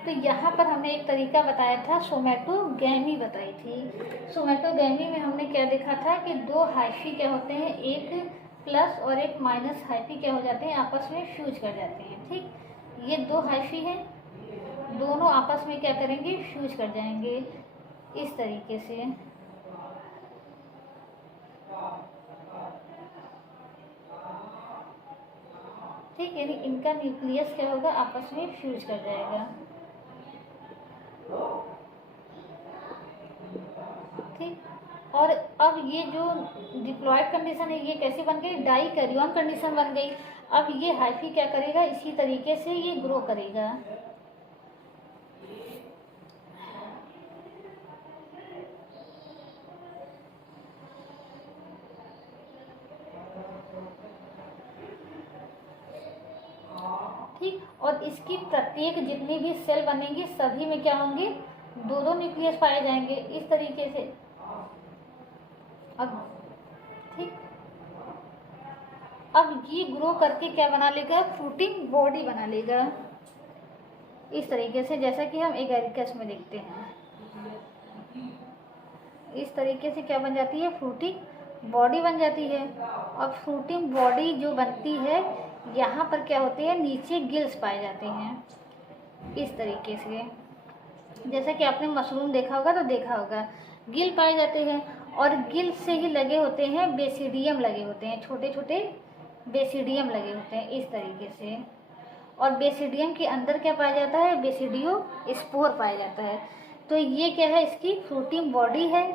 तो यहाँ पर हमने एक तरीका बताया था, सोमैटोगैमी बताई थी। सोमैटोगैमी में हमने क्या देखा था कि दो हाइफी क्या होते हैं, एक प्लस और एक माइनस हाइफी क्या हो जाते हैं, आपस में फ्यूज कर जाते हैं। ठीक, ये दो हाइफी हैं, दोनों आपस में क्या करेंगे, फ्यूज कर जाएंगे इस तरीके से। ठीक, यानी इनका न्यूक्लियस क्या होगा, आपस में फ्यूज कर जाएगा। और अब ये जो डिप्लॉयड कंडीशन है ये कैसी बन गई, डाई कैरियन कंडीशन बन गई। अब ये हाइफी क्या करेगा, इसी तरीके से ये ग्रो करेगा। ठीक, और इसकी प्रत्येक जितनी भी सेल बनेंगी सभी में क्या होंगे, दो दो न्यूक्लियस पाए जाएंगे इस तरीके से। अब ठीक, अब ये ग्रो करके क्या बना लेगा, फ्रूटिंग बॉडी बना लेगा इस तरीके से, जैसा कि हम एगेरिकस में देखते हैं। इस तरीके से क्या बन जाती है, फ्रूटिंग बॉडी बन जाती है। अब फ्रूटिंग बॉडी जो बनती है यहाँ पर क्या होते हैं, नीचे गिल्स पाए जाते हैं इस तरीके से। जैसा कि आपने मशरूम देखा होगा तो देखा होगा गिल पाए जाते हैं, और गिल से ही लगे होते हैं बेसिडियम लगे होते हैं, छोटे छोटे बेसिडियम लगे होते हैं इस तरीके से। और बेसिडियम के अंदर क्या पाया जाता है, बेसिडियो स्पोर पाया जाता है। तो ये क्या है, इसकी फ्रूटिंग बॉडी है।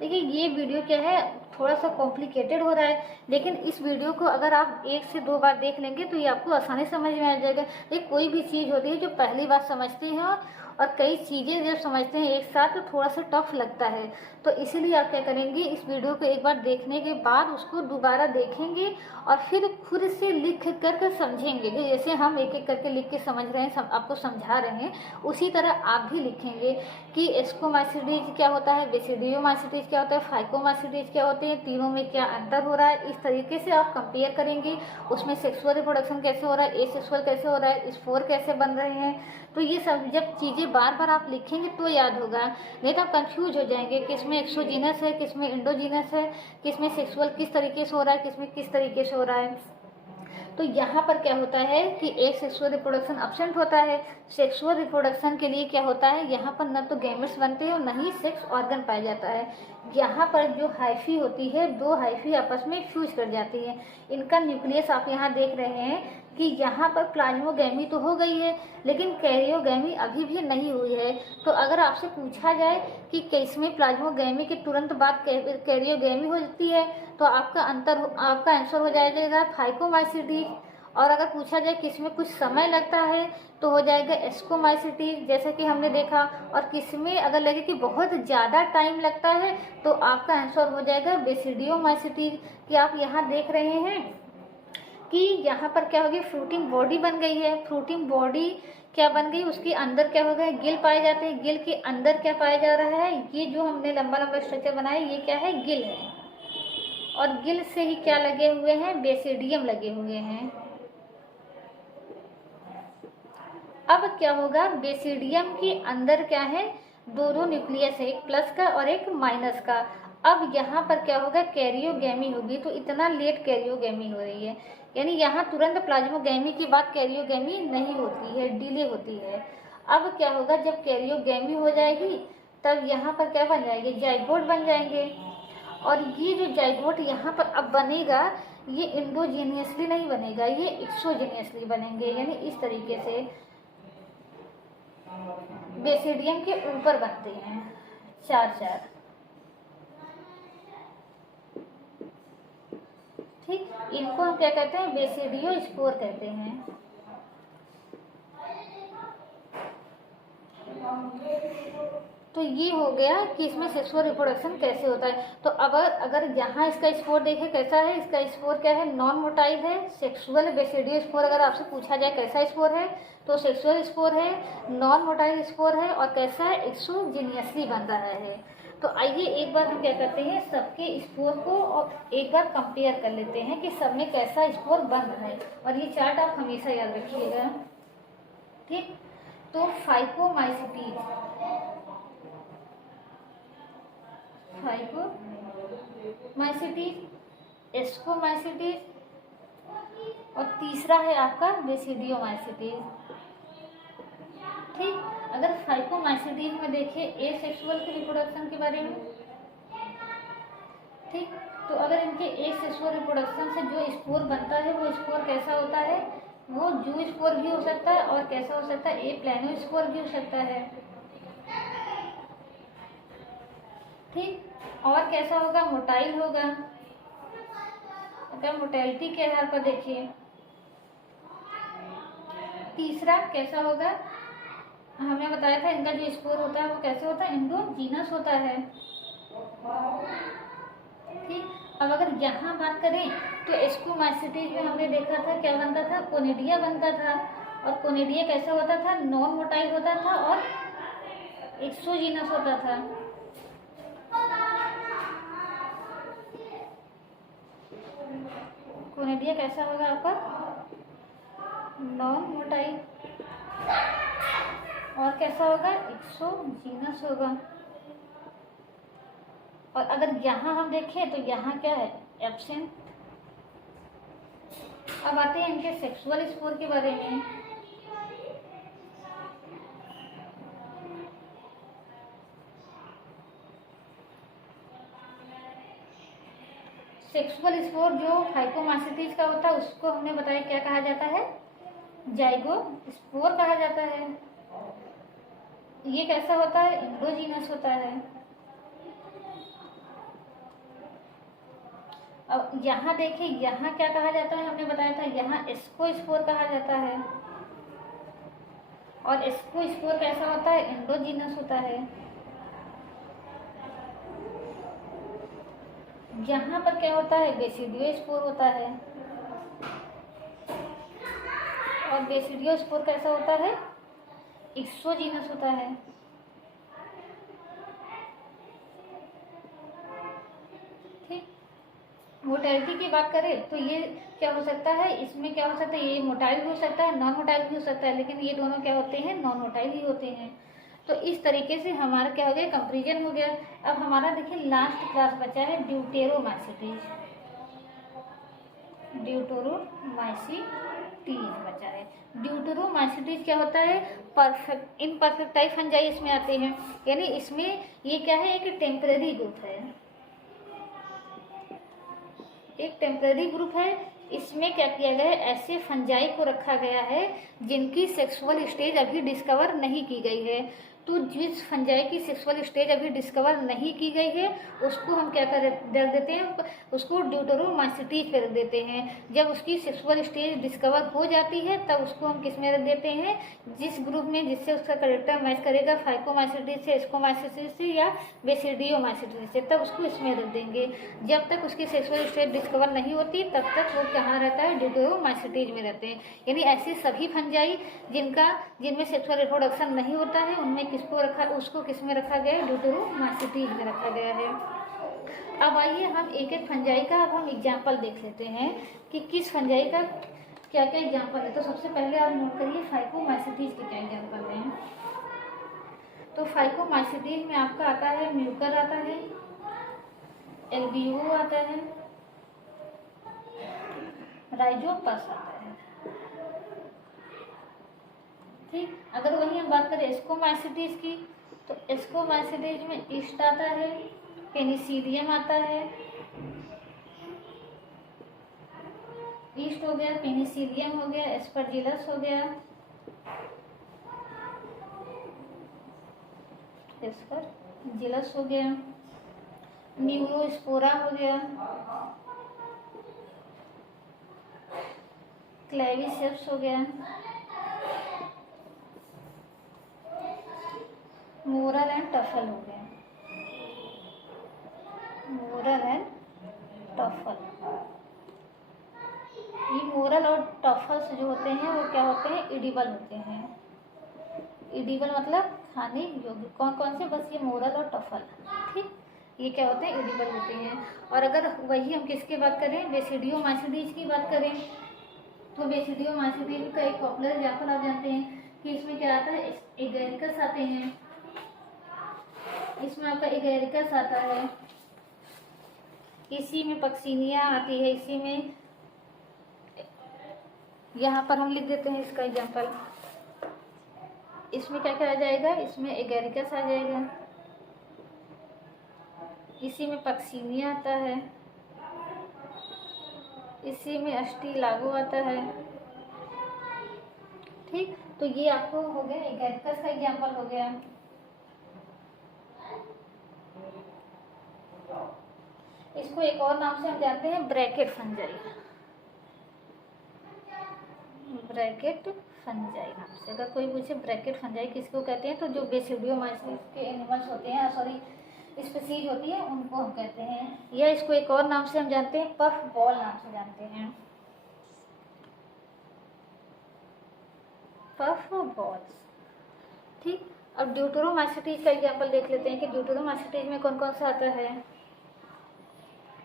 देखिए ये वीडियो क्या है, थोड़ा सा कॉम्प्लिकेटेड हो रहा है, लेकिन इस वीडियो को अगर आप 1 से 2 बार देख लेंगे तो ये आपको आसानी समझ में आ जाएगा। ये कोई भी चीज़ होती है जो पहली बार समझते हैं और कई चीज़ें जब समझते हैं एक साथ तो थोड़ा सा टफ लगता है। तो इसीलिए आप क्या करेंगे, इस वीडियो को एक बार देखने के बाद उसको दोबारा देखेंगे और फिर खुद से लिख कर समझेंगे। जैसे हम एक एक करके लिख के समझ रहे हैं, आपको समझा रहे हैं, उसी तरह आप भी लिखेंगे कि एस्कोमाइसिटीज क्या होता है, बेसिडियोमाइसिटीज क्या होता है, फाइकोमाइसिटीज क्या होते हैं, तीनों में क्या अंतर हो रहा है। इस तरीके से आप कंपेयर करेंगे, उसमें सेक्सुअल रिप्रोडक्शन कैसे हो रहा है, एसेक्सुअल कैसे हो रहा है, स्पोर कैसे बन रहे हैं। तो ये सब जब चीज़ें बार बार आप लिखेंगे तो याद होगा, नहीं तो आप कंफ्यूज हो जाएंगे कि इसमें एक्सोजीनस है, किसमें इंडोजीनस है, किसमें सेक्सुअल किस तरीके से हो रहा है, किसमें किस तरीके से हो रहा है। तो यहाँ पर क्या होता है कि एक सेक्सुअल रिप्रोडक्शन एब्सेंट होता है। सेक्सुअल रिप्रोडक्शन के लिए क्या होता है, यहाँ पर न तो गैमेट्स बनते हैं और न ही सेक्स ऑर्गन पाया जाता है। यहाँ पर जो हाइफी होती है, दो हाइफी आपस में फ्यूज कर जाती है। इनका न्यूक्लियस आप यहाँ देख रहे हैं कि यहाँ पर प्लाज्मोगैमी तो हो गई है, लेकिन कैरियोगैमी अभी भी नहीं हुई है। तो अगर आपसे पूछा जाए कि किसमें प्लाज्मोगैमी के तुरंत बाद कैरियोगैमी हो जाती है, तो आपका आंसर हो जाएगा फाइकोमाइसिटीज। और अगर पूछा जाए किसमें कुछ समय लगता है तो हो जाएगा एस्कोमाइसिटीज, जैसे कि हमने देखा। और किसमें अगर लगे कि बहुत ज़्यादा टाइम लगता है तो आपका आंसर हो जाएगा बेसिडियोमाइसिटीज। कि आप यहाँ देख रहे हैं कि यहाँ पर क्या होगी, फ्रूटिंग बॉडी बन गई है। फ्रूटिंग बॉडी क्या बन गई, उसके अंदर क्या हो गया, गिल पाए जाते हैं। गिल के अंदर क्या पाया जा रहा है, ये जो हमने लंबा लंबा स्ट्रक्चर बनाया ये क्या है, गिल है। और गिल से ही क्या लगे हुए हैं, बेसिडियम लगे हुए हैं। अब क्या होगा, बेसिडियम के अंदर क्या है, दो न्यूक्लियस है, एक प्लस का और एक माइनस का। अब यहाँ पर क्या होगा, कैरियोगैमी होगी। तो इतना लेट कैरियोगैमी हो रही है, यानी यहाँ तुरंत प्लाज्मोगैमी के बाद कैरियोगैमी नहीं होती है, डिले होती है। अब क्या होगा, जब कैरियोगैमी हो जाएगी तब यहाँ पर क्या बन जाएंगे, जाइगोट बन जाएंगे। और ये जो जाइगोट यहाँ पर अब बनेगा, ये इंडोजीनियसली नहीं बनेगा, ये एक्सोजीनियसली बनेंगे। यानी इस तरीके से बेसिडियम के ऊपर बनते हैं, चार चार। ठीक, इनको हम क्या कहते हैं, बेसिडियो स्पोर कहते हैं। तो ये हो गया कि इसमें सेक्सुअल रिप्रोडक्शन कैसे होता है। तो अब अगर यहाँ इसका स्पोर देखें कैसा है, इसका स्पोर क्या है, नॉन मोटाइल है। सेक्सुअल बेसिडियो स्पोर अगर आपसे पूछा जाए कैसा स्पोर है तो सेक्सुअल स्पोर है, नॉन मोटाइल स्पोर है, और कैसा है, एक्सोजीनियसली बन रहा है। तो आइए एक बार हम क्या करते हैं, सबके स्पोर को और एक बार कंपेयर कर लेते हैं कि सब में कैसा स्पोर बन रहा है। और ये चार्ट आप हमेशा याद रखिएगा। ठीक, तो फाइकोमाइसिटीज, एस्कोमाइसिटीज, और तीसरा है आपका बेसिडियोमाइसिटीज। ठीक, अगर फाइकोमाइसिटीज में देखें एसेक्सुअल के रिप्रोडक्शन के बारे में। ठीक, तो अगर इनके एसेक्सुअल रिप्रोडक्शन से जो स्पोर बनता है वो स्पोर कैसा होता है, वो जू स्पोर भी हो सकता है और कैसा हो सकता है, ए प्लानो स्पोर भी हो सकता है। ठीक। और कैसा होगा, मोटाइल होगा। अगर मोटेलिटी के आधार पर देखिए। तीसरा कैसा होगा, हमने बताया था इनका जो स्कोर होता है वो कैसे होता है, एंडोजीनस होता है। ठीक। अब अगर यहाँ बात करें तो एस्कोमाइसिटीज में हमने देखा था क्या बनता था, कोनिडिया बनता था। और कोनिडिया कैसा होता था, नॉन मोटाइल होता था और एक्सोजीनस होता था। कोनिडिया कैसा होगा आपका, नॉन मोटाइल। और कैसा होगा, एक्सोजीनस होगा। और अगर यहाँ हम देखें तो यहाँ क्या है, एब्सेंट। अब आते हैं इनके सेक्सुअल स्कोर के बारे में। सेक्सुअल स्कोर जो फाइकोमाइसिटीज का होता है उसको हमने बताया क्या कहा जाता है, जाइगोस्पोर कहा जाता है। ये कैसा होता है, एंडोजीनस होता है। अब यहाँ देखिए, यहाँ क्या कहा जाता है, हमने बताया था यहाँ एस्कोस्पोर कहा जाता है। और एस्कोस्पोर कैसा होता है, एंडोजीनस होता है। यहाँ पर क्या होता है, बेसिडियोस्पोर होता है। और बेसिडियोस्पोर कैसा होता है, एक्सोजीनस होता है। ठीक। मोटाइलिटी की बात करें तो ये क्या हो सकता है, इसमें क्या हो सकता है, ये मोटाइल भी हो सकता है, नॉन मोटाइल भी हो सकता है, लेकिन ये दोनों क्या होते हैं, नॉन मोटाइल ही होते हैं। तो इस तरीके से हमारा क्या हो गया, कंपेरिजन हो गया। अब हमारा देखिए लास्ट क्लास बचा है ड्यूटेरोमाइसिटीज। ड्यूटेरोमाइसिटीज बचा है। ड्यूटेरोमाइसिटीज क्या होता है, परफेक्ट इनपरफेक्टाइल फंजाई इसमें आते हैं। यानी इसमें ये क्या है, एक टेम्परेरी ग्रुप है, एक टेम्परेरी ग्रुप है। इसमें क्या किया गया है, ऐसे फंजाई को रखा गया है जिनकी सेक्सुअल स्टेज अभी डिस्कवर नहीं की गई है। तो जिस फंजाई की सेक्सुअल स्टेज अभी डिस्कवर नहीं की गई है उसको हम क्या कर देते हैं, उसको ड्यूटेरोमाइसिटीज पे रख देते हैं। जब उसकी सेक्सुअल स्टेज डिस्कवर हो जाती है तब उसको हम किस में रख देते हैं, जिस ग्रुप में जिससे उसका करेक्टर मैच करेगा, फाइकोमाइसिटीज से, एस्कोमाइसिटीज से या बेसिडियोमाइसिटीज से, तब उसको इसमें रख देंगे। जब तक उसकी सेक्सुअल स्टेज डिस्कवर नहीं होती तब तक वो कहाँ रहता है, ड्यूटेरोमाइसिटीज में रहते हैं। यानी ऐसी सभी फंजाई जिनमें सेक्सुअल रिप्रोडक्शन नहीं होता है उनमें किसको रखा, उसको किस में रखा गया है, ड्यूटेरोमाइसिटीज में रखा गया है। अब आइए हम एक एक फंजाई का अब हम एग्जाम्पल देख लेते हैं कि किस फंजाई का क्या क्या एग्जाम्पल है। तो सबसे पहले आप नोट करिए फाइकोमाइसिटीज के क्या एग्जाम्पल हैं। तो फाइकोमाइसिटीज में आपका आता है म्यूकर आता है, एल्बियो आता है, राइजोपस आता है। ठीक। अगर वही हम बात करें एस्कोमाइसिटीज की तो एस्कोमाइसिटीज में ईस्ट आता है, पेनिसिलियम आता है, ईस्ट हो गया, पेनिसिलियम हो गया, एस्परजिलस हो गया, एस्परजिलस हो गया, न्यूरोस्पोरा हो गया, क्लेविसेप्स हो गया, मोरल एंड टफल हो गया, मोरल एंड टफल। ये मोरल और टफल्स जो होते हैं वो क्या होते हैं, इडिबल होते हैं। इडिबल मतलब खाने योग्य। कौन कौन से, बस ये मोरल और टफल। ठीक। ये क्या होते हैं, इडिबल होते हैं। और अगर वही हम किसकी बात करें, बेसिडियोमाइसिटीज की बात करें तो बेसिडियोमाइसिटीज का एक पॉपुलर एग्जाम्पल आप जानते हैं कि इसमें क्या आता है, एगेरिकस आते हैं, इसमें आपका एगेरिकस आता है, इसी में पक्सिनिया आती है, इसी में यहाँ पर हम लिख देते हैं इसका एग्जाम्पल। इसमें क्या क्या आ जाएगा, इसमें एगेरिकस आ जाएगा, इसी में पक्सिनिया आता है, इसी में अस्टिलागो आता है। ठीक। तो ये आपको हो गया एगेरिकस का एग्जाम्पल हो गया। इसको एक और नाम से हम जानते हैं ब्रैकेट फंजाई, ब्रैकेट फंजाई नाम से। अगर कोई पूछे ब्रैकेट फंजाई किसको कहते हैं, तो जो बेसिडियोमाइसिस के एनिमल्स होते हैं, सॉरी स्पीसीज होती है, उनको हम कहते हैं। या इसको एक और नाम से हम जानते हैं पफ बॉल नाम से जानते हैं, पफ बॉल्स। ठीक, अब ड्यूटेरोमाइसिटीज का एग्जांपल देख लेते हैं कि ड्यूटेरोमाइसिटीज में कौन कौन सा आता है।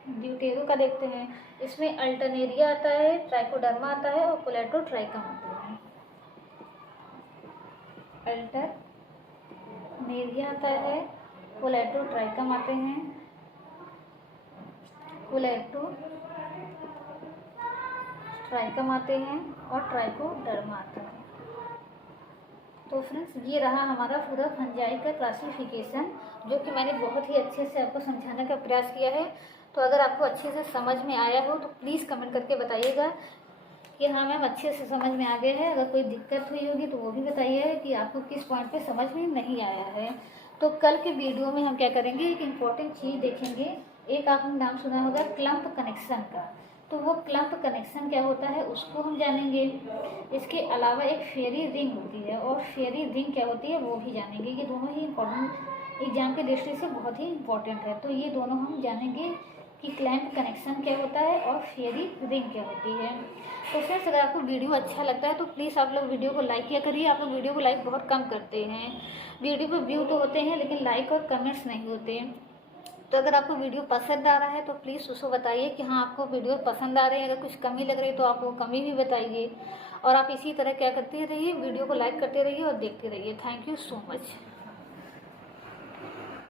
ड्यूटेरो का देखते हैं, इसमें अल्टरनेरिया आता है, ट्राइकोडर्मा आता है और कोलेटोट्राइकम आता है। अल्टरनेरिया आता है, कोलेटोट्राइकम आते हैं, कोलेटोट्राइकम आते हैं और ट्राइकोडर्मा आता है। तो फ्रेंड्स, ये रहा हमारा पूरा फंजाई का क्लासिफिकेशन, जो कि मैंने बहुत ही अच्छे से आपको समझाने का प्रयास किया है। तो अगर आपको अच्छे से समझ में आया हो तो प्लीज़ कमेंट करके बताइएगा कि हाँ मैम अच्छे से समझ में आ गया है। अगर कोई दिक्कत हुई होगी तो वो भी बताइए कि आपको किस पॉइंट पे समझ में नहीं आया है। तो कल के वीडियो में हम क्या करेंगे, एक इम्पॉर्टेंट चीज़ देखेंगे। एक आपने नाम सुना होगा क्लम्प कनेक्शन का, तो वो क्लम्प कनेक्शन क्या होता है उसको हम जानेंगे। इसके अलावा एक फेरी रिंग होती है, और फेरी रिंग क्या होती है वो भी जानेंगे। ये दोनों ही इम्पोर्टेंट एग्जाम के दृष्टि से बहुत ही इम्पोर्टेंट है। तो ये दोनों हम जानेंगे कि क्लैंप कनेक्शन क्या होता है और फेरी रिंग क्या होती है। तो फ्रेंड्स, अगर आपको वीडियो अच्छा लगता है तो प्लीज़ आप लोग वीडियो को लाइक किया करिए। आप लोग वीडियो को लाइक बहुत कम करते हैं। वीडियो पर व्यू तो होते हैं लेकिन लाइक और कमेंट्स नहीं होते। तो अगर आपको वीडियो पसंद आ रहा है तो प्लीज़ उसको बताइए कि हाँ आपको वीडियो पसंद आ रहे हैं। अगर कुछ कमी लग रही है तो आप वो कमी भी बताइए। और आप इसी तरह क्या करते रहिए, वीडियो को लाइक करते रहिए और देखते रहिए। Thank you so much.